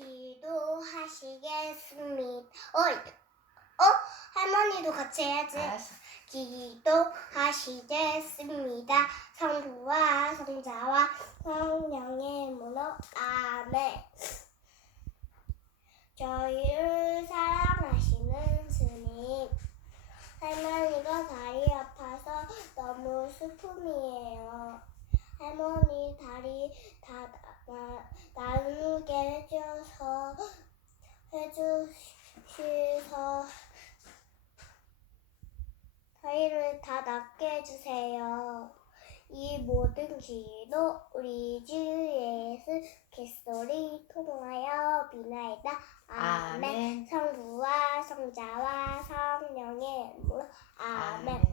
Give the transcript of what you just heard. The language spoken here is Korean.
기도하시겠습니다. 어, 어? 할머니도 같이 해야지. 알았어. 기도하시겠습니다. 성부와 성자와 성령의 이름으로 아멘. 저희를 사랑하시는 주님. 할머니가 다리 아파서 너무 슬픔이에요. 할머니 다리 다 낫게 해주세요. 이 모든 기도 우리 주 예수 갯소리 통하여 비나이다. 아멘. 아멘. 성부와 성자와 성령의 이름으로 아멘. 아멘.